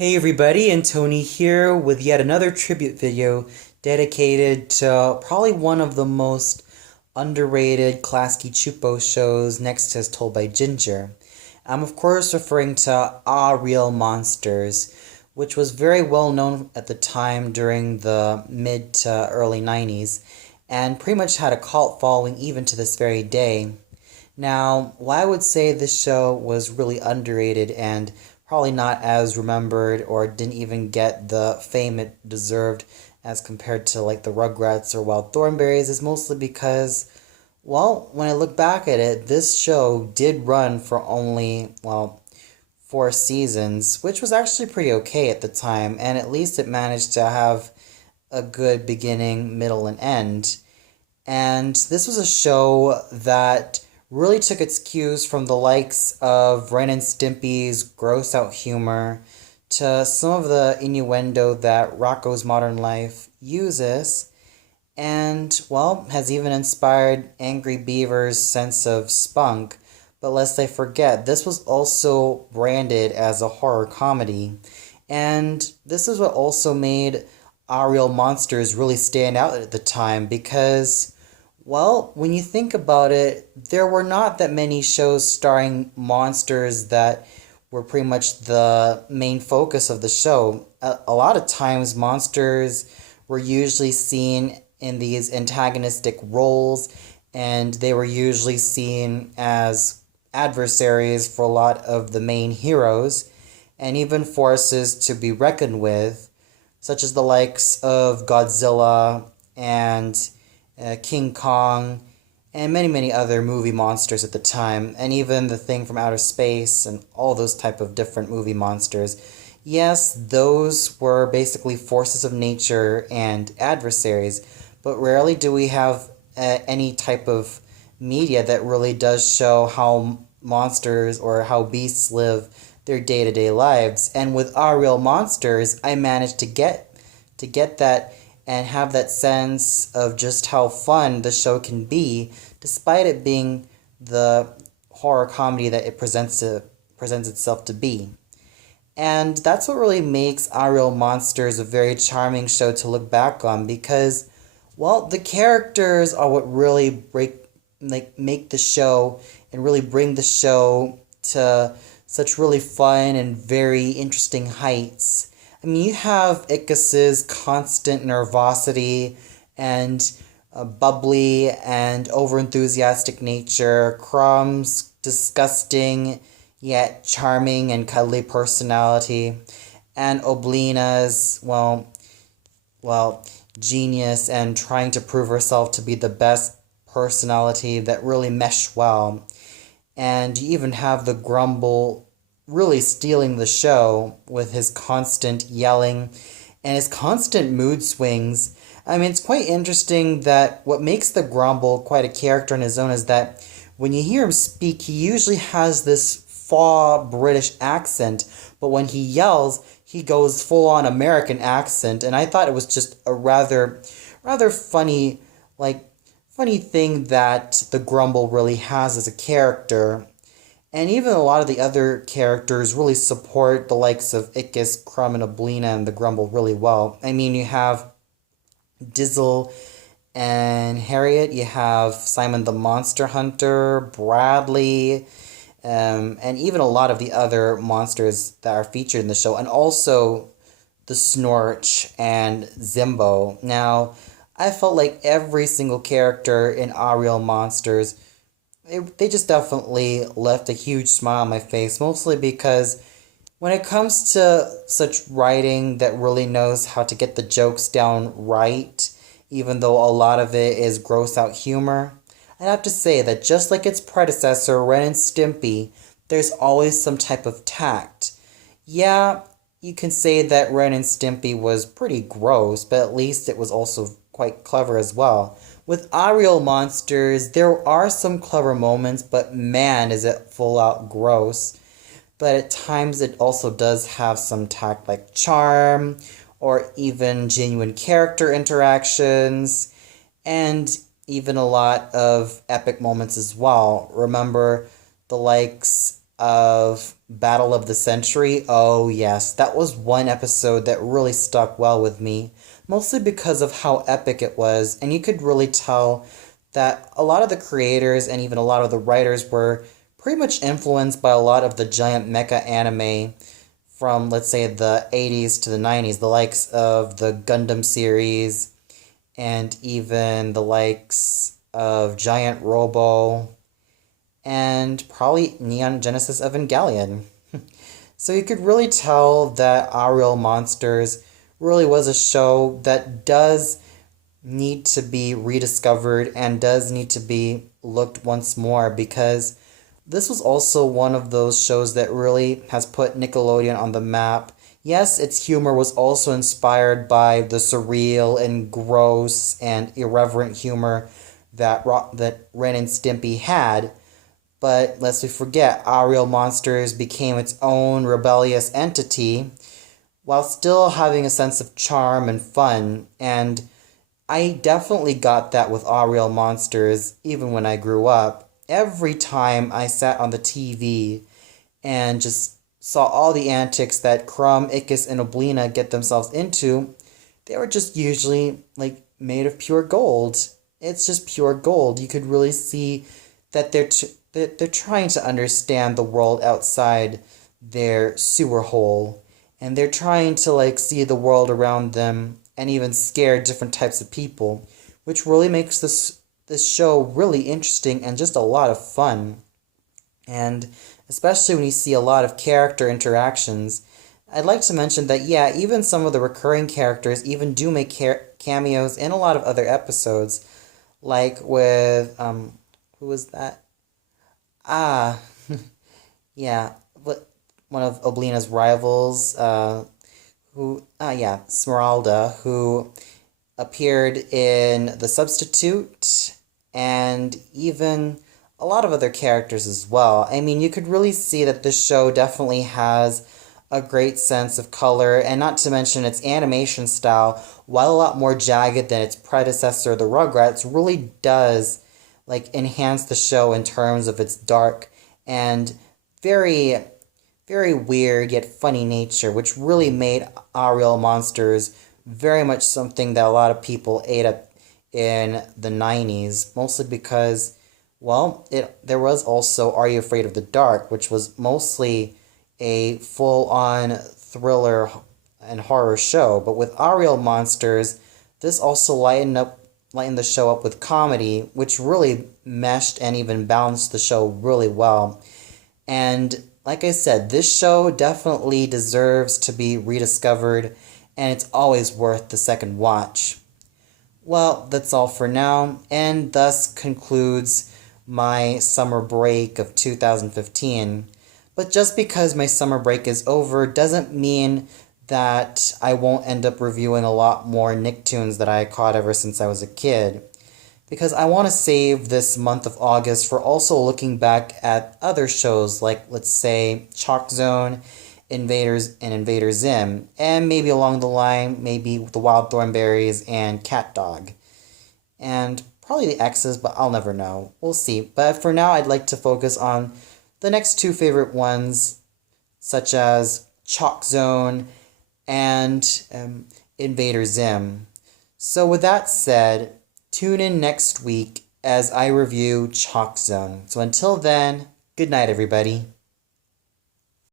Hey everybody, and Tony here with yet another tribute video dedicated to probably one of the most underrated Klasky-Csupo shows next to As Told by Ginger. I'm of course referring to Aaahh! Real Monsters, which was very well known at the time during the mid to early 90s, and pretty much had a cult following even to this very day. Now, why I would say this show was really underrated and probably not as remembered or didn't even get the fame it deserved as compared to like the Rugrats or Wild Thornberrys is mostly because, well, when I look back at it, this show did run for only, well, 4 seasons, which was actually pretty okay at the time, and at least it managed to have a good beginning, middle, and end. And this was a show that really took its cues from the likes of Ren and Stimpy's gross out humor to some of the innuendo that Rocko's Modern Life uses, and, well, has even inspired Angry Beaver's sense of spunk. But lest I forget, this was also branded as a horror comedy. And this is what also made Aaahh! Real Monsters really stand out at the time because, well, when you think about it, there were not that many shows starring monsters that were pretty much the main focus of the show. A lot of times, monsters were usually seen in these antagonistic roles, and they were usually seen as adversaries for a lot of the main heroes, and even forces to be reckoned with, such as the likes of Godzilla and King Kong, and many, many other movie monsters at the time, and even the Thing from Outer Space, and all those type of different movie monsters. Yes, those were basically forces of nature and adversaries, but rarely do we have any type of media that really does show how monsters or how beasts live their day-to-day lives. And with Aaahh! Real Monsters, I managed to get that and have that sense of just how fun the show can be, despite it being the horror comedy that it presents itself to be. And that's what really makes Aaahh! Real Monsters a very charming show to look back on because, well, the characters are what really make the show and really bring the show to such really fun and very interesting heights. I mean, you have Ickis's constant nervosity and bubbly and overenthusiastic nature, Crumb's disgusting yet charming and cuddly personality, and Oblina's, well, genius and trying to prove herself to be the best personality that really mesh well. And you even have the Grumble really stealing the show with his constant yelling and his constant mood swings. I mean, it's quite interesting that what makes the Grumble quite a character on his own is that when you hear him speak, he usually has this faux British accent, but when he yells, he goes full on American accent, and I thought it was just a rather funny, funny thing that the Grumble really has as a character. And even a lot of the other characters really support the likes of Ickis, Crumb, and Oblina and the Grumble really well. I mean, you have Dizzle and Harriet, you have Simon the Monster Hunter, Bradley, and even a lot of the other monsters that are featured in the show, and also the Snorch and Zimbo. Now, I felt like every single character in Aaahh! Real Monsters, they just definitely left a huge smile on my face, mostly because when it comes to such writing that really knows how to get the jokes down right, even though a lot of it is gross out humor, I'd have to say that just like its predecessor, Ren and Stimpy, there's always some type of tact. Yeah, you can say that Ren and Stimpy was pretty gross, but at least it was also quite clever as well. With Aaahh! Real Monsters, there are some clever moments, but man, is it full out gross. But at times it also does have some tact like charm, or even genuine character interactions, and even a lot of epic moments as well. Remember the likes of Battle of the Century. Oh, yes, that was one episode that really stuck well with me, mostly because of how epic it was, and you could really tell that a lot of the creators and even a lot of the writers were pretty much influenced by a lot of the giant mecha anime from, let's say, the 80s to the 90s, the likes of the Gundam series and even the likes of Giant Robo and probably Neon Genesis Evangelion. So you could really tell that Aaahh! Monsters really was a show that does need to be rediscovered and does need to be looked once more, because this was also one of those shows that really has put Nickelodeon on the map. Yes, its humor was also inspired by the surreal and gross and irreverent humor that Ren and Stimpy had, but lest we forget, Aaahh! Monsters became its own rebellious entity while still having a sense of charm and fun, and I definitely got that with Aaahh! Monsters even when I grew up. Every time I sat on the TV and just saw all the antics that Crumb, Ickis, and Oblina get themselves into, they were just usually like made of pure gold. It's just pure gold. You could really see that they're trying to understand the world outside their sewer hole, and they're trying to like see the world around them and even scare different types of people, which really makes this show really interesting and just a lot of fun. And especially when you see a lot of character interactions, I'd like to mention that, yeah, even some of the recurring characters even do make cameos in a lot of other episodes, like with, who was that? Ah, yeah, one of Oblina's rivals, yeah, Smeralda, who appeared in The Substitute, and even a lot of other characters as well. I mean, you could really see that this show definitely has a great sense of color, and not to mention its animation style, while a lot more jagged than its predecessor, the Rugrats, really does like enhance the show in terms of its dark and very, very weird yet funny nature, which really made Aaahh! Monsters very much something that a lot of people ate up in the 90s, mostly because, well, there was also Are You Afraid of the Dark, which was mostly a full-on thriller and horror show, but with Aaahh! Monsters, this also lightened the show up with comedy, which really meshed and even balanced the show really well. And like I said, this show definitely deserves to be rediscovered, and it's always worth the second watch. Well, that's all for now, and thus concludes my summer break of 2015. But just because my summer break is over doesn't mean that I won't end up reviewing a lot more Nicktoons that I caught ever since I was a kid, because I want to save this month of August for also looking back at other shows like, let's say, Chalk Zone, Invaders, and Invader Zim, and maybe along the line, maybe the Wild Thornberries and Cat Dog. And probably the X's, but I'll never know. We'll see. But for now, I'd like to focus on the next two favorite ones, such as Chalk Zone and Invader Zim. So with that said, tune in next week as I review Chalk Zone. So until then, good night, everybody.